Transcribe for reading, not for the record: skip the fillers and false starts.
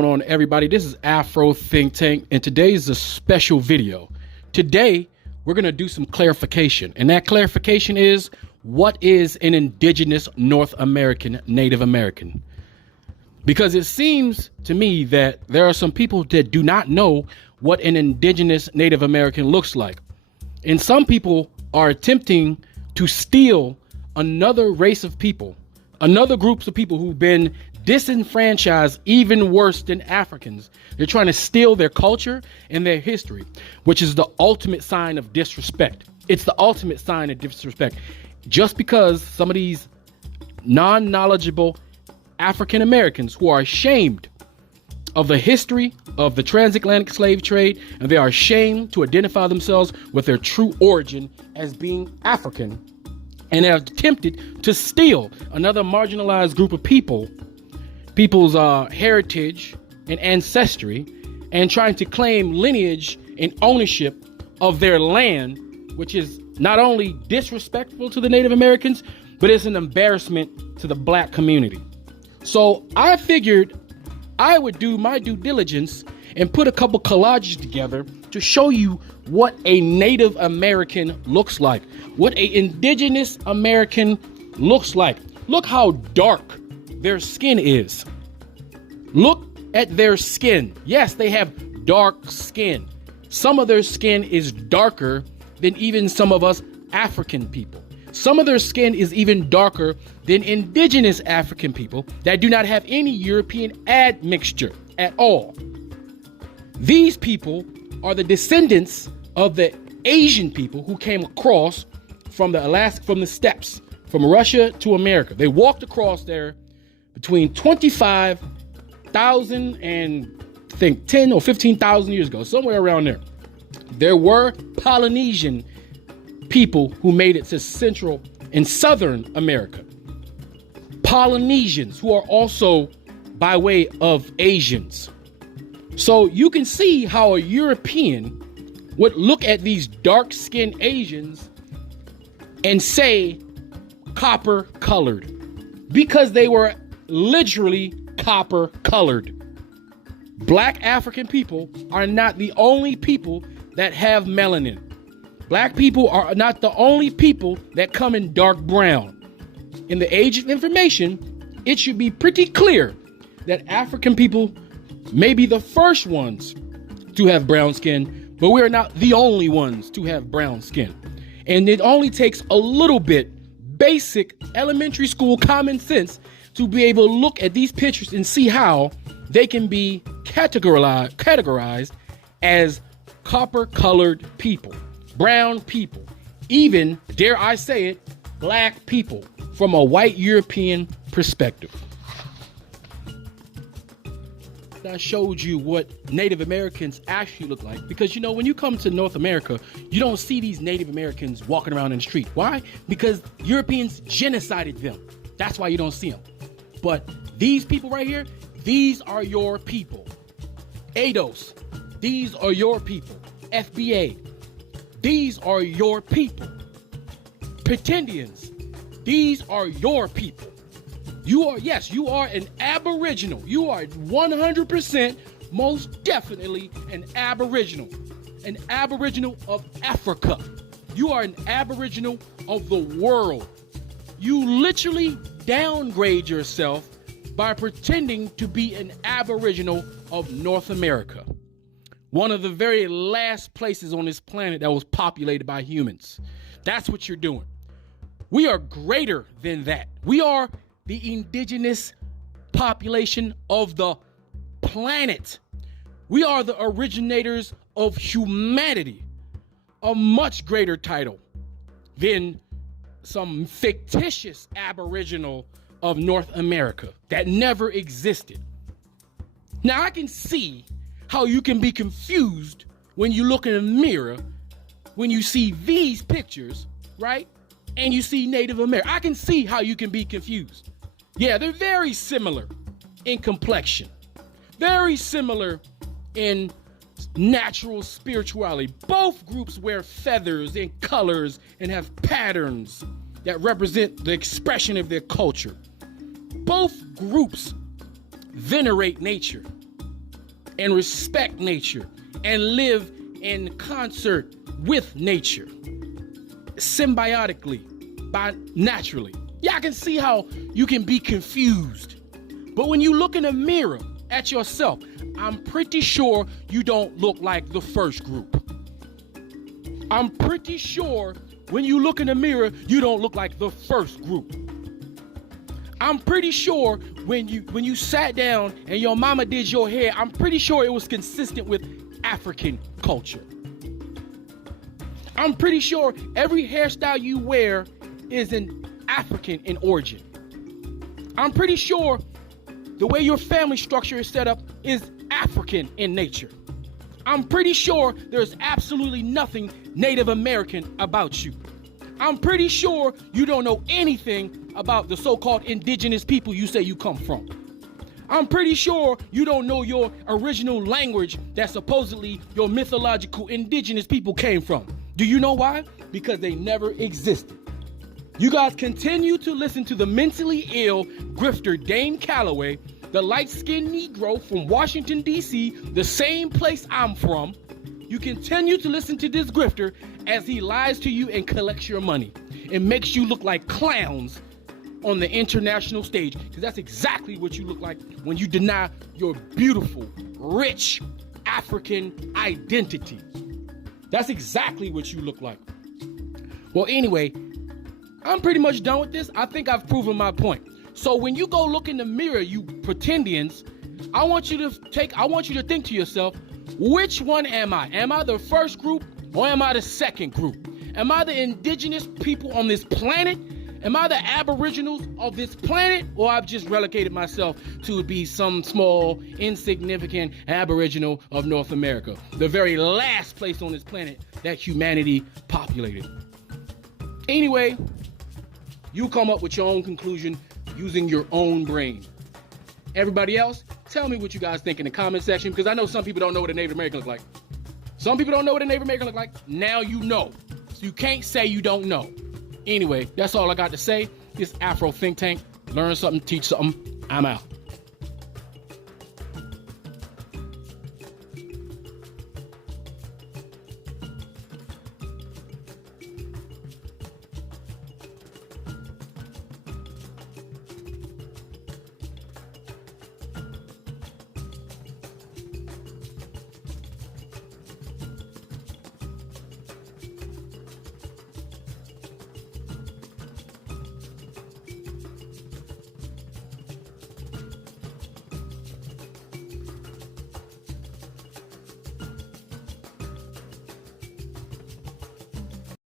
On everybody, this is Afro Think Tank, and today is a special video. Today we're going to do some clarification, and that clarification is, what is an indigenous North American Native American? Because it seems to me that there are some people that do not know what an indigenous Native American looks like, and some people are attempting to steal another race of people, another groups of people who've been disenfranchised even worse than Africans. They're trying to steal their culture and their history, which is the ultimate sign of disrespect. It's the ultimate sign of disrespect. Just because some of these non-knowledgeable African Americans who are ashamed of the history of the transatlantic slave trade, and they are ashamed to identify themselves with their true origin as being African, and have attempted to steal another marginalized group of people's heritage and ancestry, and trying to claim lineage and ownership of their land, which is not only disrespectful to the Native Americans, but it's an embarrassment to the Black community. So I figured I would do my due diligence and put a couple collages together to show you what a Native American looks like, what an indigenous American looks like. Look how dark their skin is. Look at their skin. Yes, they have dark skin. Some of their skin is darker than even some of us African people. Some of their skin is even darker than indigenous African people that do not have any European admixture at all. These people are the descendants of the Asian people who came across from the steppes, from Russia to America. They walked across there between 25,000 and I think 10 or 15,000 years ago, somewhere around there. There were Polynesian people who made it to Central and Southern America. Polynesians who are also by way of Asians. So you can see how a European would look at these dark-skinned Asians and say copper colored, because they were literally copper colored. Black African people are not the only people that have melanin. Black people are not the only people that come in dark brown. In the age of information, it should be pretty clear that African people may be the first ones to have brown skin, but we are not the only ones to have brown skin. And it only takes a little bit basic elementary school common sense to be able to look at these pictures and see how they can be categorized as copper colored people, brown people, even, dare I say it, Black people from a white European perspective. I showed you what Native Americans actually look like, because when you come to North America, you don't see these Native Americans walking around in the street. Why? Because Europeans genocided them. That's why you don't see them. But these people right here, these are your people. ADOS, these are your people. FBA, these are your people. Pretendians, these are your people. You are an Aboriginal. You are 100% most definitely an Aboriginal of Africa. You are an Aboriginal of the world. You literally downgrade yourself by pretending to be an Aboriginal of North America, one of the very last places on this planet that was populated by humans. That's what you're doing. We are greater than that. We are the indigenous population of the planet. We are the originators of humanity, a much greater title than some fictitious Aboriginal of North America that never existed. Now, I can see how you can be confused when you look in a mirror, when you see these pictures, right? And you see Native American. I can see how you can be confused. Yeah, they're very similar in complexion, very similar in natural spirituality. Both groups wear feathers and colors and have patterns that represent the expression of their culture. Both groups venerate nature. and respect nature and live in concert with nature, symbiotically, naturally. Yeah, I can see how you can be confused. But when you look in a mirror at yourself, I'm pretty sure you don't look like the first group. I'm pretty sure when you look in the mirror, you don't look like the first group. I'm pretty sure when you sat down and your mama did your hair, I'm pretty sure it was consistent with African culture. I'm pretty sure every hairstyle you wear is an African in origin. I'm pretty sure the way your family structure is set up is African in nature. I'm pretty sure there's absolutely nothing Native American about you. I'm pretty sure you don't know anything about the so-called indigenous people you say you come from. I'm pretty sure you don't know your original language that supposedly your mythological indigenous people came from. Do you know why? Because they never existed. You guys continue to listen to the mentally ill grifter Dane Calloway, the light-skinned Negro from Washington, D.C., the same place I'm from. You continue to listen to this grifter as he lies to you and collects your money and makes you look like clowns on the international stage, because that's exactly what you look like when you deny your beautiful, rich African identity. That's exactly what you look like. Well, anyway, I'm pretty much done with this. I think I've proven my point. So when you go look in the mirror, you pretendians, I want you to think to yourself, which one am I? Am I the first group or am I the second group? Am I the indigenous people on this planet? Am I the aboriginals of this planet? Or I've just relegated myself to be some small, insignificant aboriginal of North America, the very last place on this planet that humanity populated. Anyway, you come up with your own conclusion using your own brain. Everybody else, tell me what you guys think in the comment section, because I know some people don't know what a Native American look like. Some people don't know what a Native American look like. Now you know. So you can't say you don't know. Anyway, that's all I got to say. This Afro Think Tank. Learn something, teach something. I'm out.